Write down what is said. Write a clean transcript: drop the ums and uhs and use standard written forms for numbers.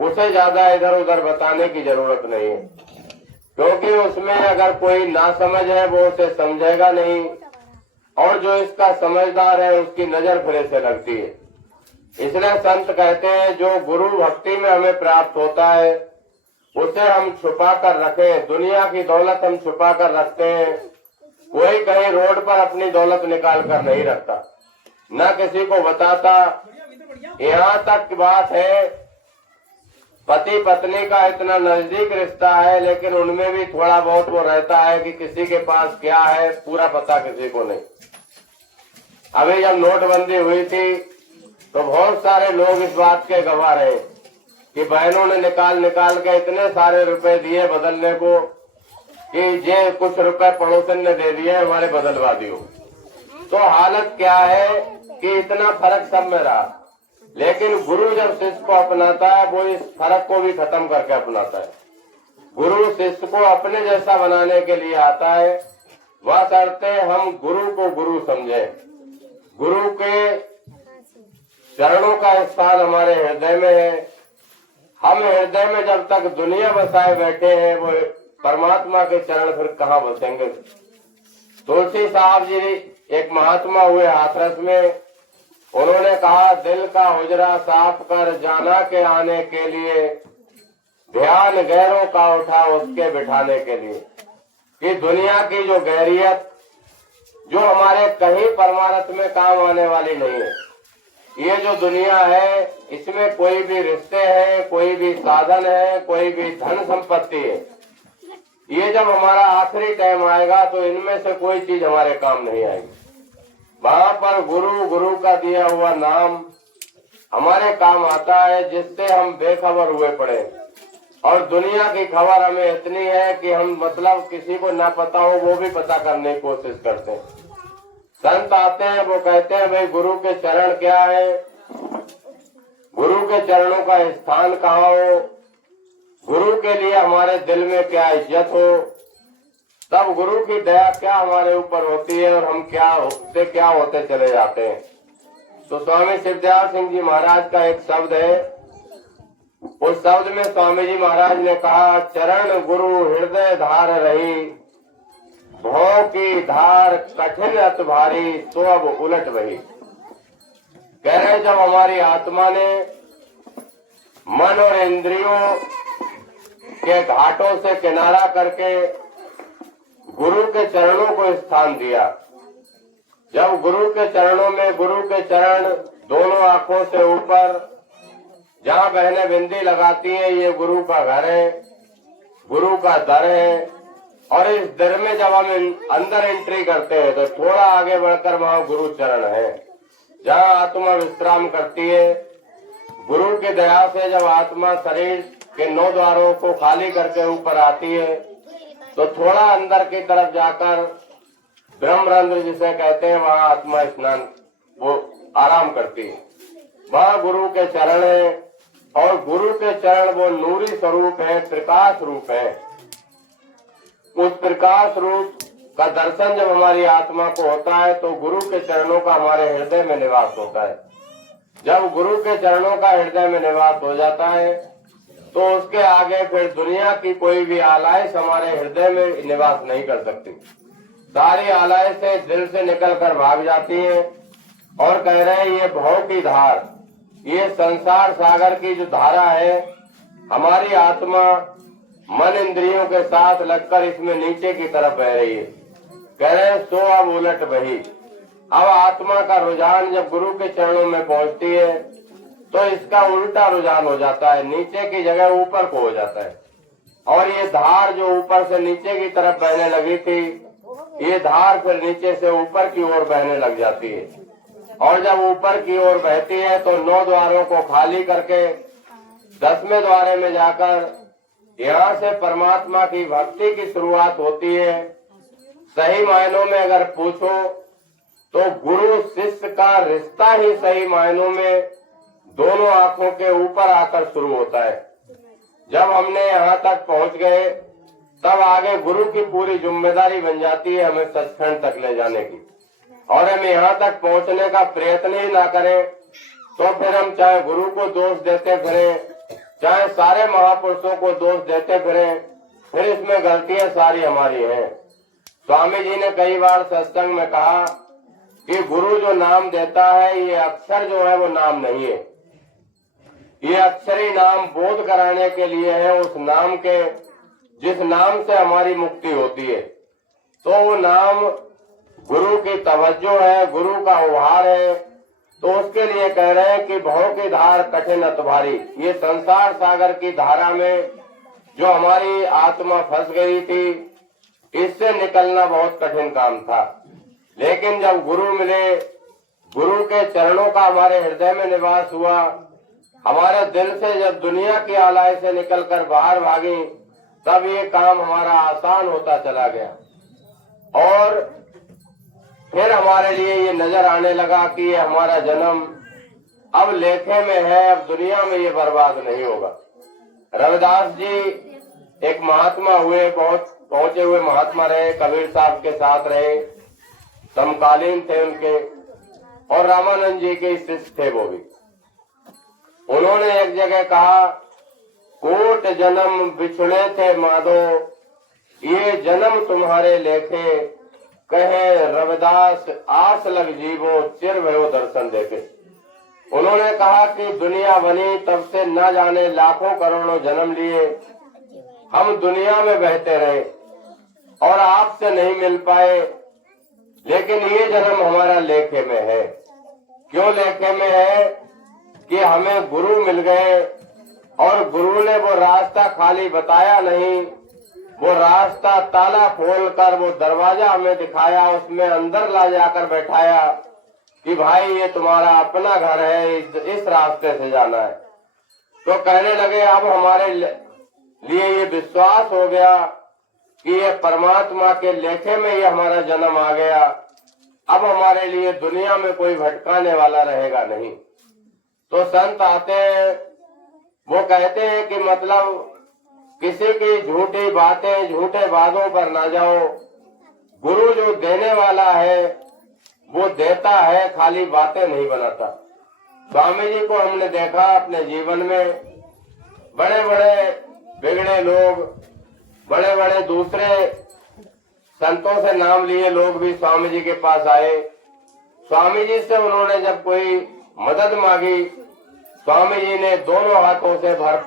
उसे ज्यादा इधर उधर बताने की जरूरत नहीं है, क्योंकि उसमें अगर कोई नासमझ है वो उसे समझेगा नहीं, और जो इसका समझदार है उसकी नजर फिर से लगती है। इसलिए संत कहते हैं जो गुरु भक्ति में हमें प्राप्त होता है उसे हम छुपा कर रखें। दुनिया की दौलत हम छुपा कर रखते हैं, कोई कहीं रोड पर अपनी दौलत निकाल कर नहीं रखता, न किसी को बताता। यहाँ तक की बात है, पति पत्नी का इतना नजदीक रिश्ता है, लेकिन उनमें भी थोड़ा बहुत वो रहता है कि किसी के पास क्या है पूरा पता किसी को नहीं। अभी जब नोटबंदी हुई थी तो बहुत सारे लोग इस बात के गवाह रहे कि बहनों ने निकाल के इतने सारे रुपए दिए बदलने को कि ये कुछ रुपए पड़ोसन ने दे दिए हमारे बदलवा दियो। तो हालत क्या है कि इतना फर्क सब में रहा, लेकिन गुरु जब शिष्य को अपनाता है वो इस फर्क को भी खत्म करके अपनाता है। गुरु शिष्य को अपने जैसा बनाने के लिए आता है, वह शर्ते हम गुरु को गुरु समझे। गुरु के चरणों का स्थान हमारे हृदय में है। हम हृदय में जब तक दुनिया बसाए बैठे हैं, वो परमात्मा के चरण फिर कहाँ बसेंगे। तुलसी साहब जी एक महात्मा हुए हाथरस में, उन्होंने कहा दिल का हुजरा साफ कर जाना के आने के लिए, ध्यान गैरों का उठा उसके बिठाने के लिए। कि दुनिया की जो गैरियत जो हमारे कहीं परमार्थ में काम आने वाली नहीं है, ये जो दुनिया है इसमें कोई भी रिश्ते हैं, कोई भी साधन है, कोई भी धन संपत्ति है, ये जब हमारा आखिरी टाइम आएगा तो इनमें से कोई चीज हमारे काम नहीं आएगी। वहां पर गुरु का दिया हुआ नाम हमारे काम आता है, जिससे हम बेखबर हुए पड़े। और दुनिया की खबर हमें इतनी है कि हम मतलब किसी को ना पता हो वो भी पता करने की कोशिश करते हैं। संत आते हैं, वो कहते हैं भाई गुरु के चरण क्या है, गुरु के चरणों का स्थान कहाँ हो, गुरु के लिए हमारे दिल में क्या इज्जत हो, तब गुरु की दया क्या हमारे ऊपर होती है और हम क्या होते चले जाते हैं। तो स्वामी शिवदयाल सिंह जी महाराज का एक शब्द है, उस शब्द में स्वामी जी महाराज ने कहा चरण गुरु हृदय धार रही, भौ की धार कठिन अत भारी, तो अब उलट वही। कह रहे जब हमारी आत्मा ने मन और इंद्रियों के घाटों से किनारा करके गुरु के चरणों को स्थान दिया, जब गुरु के चरणों में गुरु के चरण दोनों आंखों से ऊपर, जहाँ बहनें बिंदी लगाती हैं ये गुरु का घर है, गुरु का दर है। और इस दर में जब हम अंदर एंट्री करते हैं तो थोड़ा आगे बढ़कर वहाँ गुरु चरण है, जहाँ आत्मा विश्राम करती है। गुरु की दया से जब आत्मा शरीर के 9 द्वारों को खाली करके ऊपर आती है तो थोड़ा अंदर की तरफ जाकर ब्रह्मरंध्र जिसे कहते हैं वहाँ आत्मा स्नान वो आराम करती है। वहाँ गुरु के चरण है, और गुरु के चरण वो नूरी स्वरूप है, प्रकाश रूप है। उस प्रकाश रूप का दर्शन जब हमारी आत्मा को होता है तो गुरु के चरणों का हमारे हृदय में निवास होता है। जब गुरु के चरणों का हृदय में निवास हो जाता है तो उसके आगे फिर दुनिया की कोई भी आलाइश हमारे हृदय में निवास नहीं कर सकती। सारी आलाइशें दिल से निकल कर भाग जाती है। और कह रहे हैं ये भव की धार, ये संसार सागर की जो धारा है, हमारी आत्मा मन इंद्रियों के साथ लगकर इसमें नीचे की तरफ बह रही है। कह रहे हैं सो अब उलट वही। अब आत्मा का रुझान जब गुरु के चरणों में पहुंचती है तो इसका उल्टा रुझान हो जाता है, नीचे की जगह ऊपर को हो जाता है। और ये धार जो ऊपर से नीचे की तरफ बहने लगी थी, ये धार फिर नीचे से ऊपर की ओर बहने लग जाती है। और जब ऊपर की ओर बहती है तो 9 द्वारों को खाली करके 10वें द्वारे में जाकर यहाँ से परमात्मा की भक्ति की शुरुआत होती है। सही मायनों में अगर पूछो तो गुरु शिष्य का रिश्ता ही सही मायनों में दोनों आंखों के ऊपर आकर शुरू होता है। जब हमने यहाँ तक पहुँच गए तब आगे गुरु की पूरी जिम्मेदारी बन जाती है हमें सचखंड तक ले जाने की। और हम यहाँ तक पहुँचने का प्रयत्न ही ना करें तो फिर हम चाहे गुरु को दोष देते फिरे, चाहे सारे महापुरुषों को दोष देते फिर इसमें गलतियां सारी हमारी हैं। स्वामी जी ने कई बार सत्संग में कहा कि गुरु जो नाम देता है ये अक्षर जो है वो नाम नहीं है, ये अक्षरी नाम बोध कराने के लिए है, उस नाम के जिस नाम से हमारी मुक्ति होती है। तो वो नाम गुरु की तवज्जो है, गुरु का उहार है। तो उसके लिए कह रहे हैं कि भव की धार कठिन अत भारी, ये संसार सागर की धारा में जो हमारी आत्मा फंस गई थी, इससे निकलना बहुत कठिन काम था। लेकिन जब गुरु मिले, गुरु के चरणों का हमारे हृदय में निवास हुआ, हमारे दिल से जब दुनिया की आलाई से निकलकर बाहर भागी, तब ये काम हमारा आसान होता चला गया। और फिर हमारे लिए ये नजर आने लगा कि ये हमारा जन्म अब लेखे में है, अब दुनिया में ये बर्बाद नहीं होगा। रविदास जी एक महात्मा हुए, बहुत पहुंचे हुए महात्मा रहे, कबीर साहब के साथ रहे, समकालीन थे उनके, और रामानंद जी के शिष्य थे वो भी। उन्होंने एक जगह कहा, कोट जन्म बिछड़े थे माधो, ये जन्म तुम्हारे लेखे, कहे रविदास आस लग जीवो, चिर भयो दर्शन देखे। उन्होंने कहा कि दुनिया बनी तब से न जाने लाखों करोड़ों जन्म लिए, हम दुनिया में बहते रहे और आपसे नहीं मिल पाए, लेकिन ये जन्म हमारा लेखे में है। क्यों लेखे में है? कि हमें गुरु मिल गए और गुरु ने वो रास्ता खाली बताया नहीं, वो रास्ता ताला खोलकर वो दरवाजा हमें दिखाया, उसमें अंदर ला जाकर बैठाया कि भाई ये तुम्हारा अपना घर है, इस रास्ते से जाना है। तो कहने लगे अब हमारे लिए ये विश्वास हो गया कि ये परमात्मा के लेखे में ये हमारा जन्म आ गया, अब हमारे लिए दुनिया में कोई भटकाने वाला रहेगा नहीं। तो संत आते हैं, वो कहते हैं कि मतलब किसी की झूठी बातें, झूठे वादों पर ना जाओ। गुरु जो देने वाला है वो देता है, खाली बातें नहीं बनाता। स्वामी जी को हमने देखा अपने जीवन में, बड़े बड़े बिगड़े लोग, बड़े बड़े दूसरे संतों से नाम लिए लोग भी स्वामी जी के पास आए। स्वामी जी से उन्होंने जब कोई मदद मांगी, स्वामी जी ने दोनों हाथों से भरपूर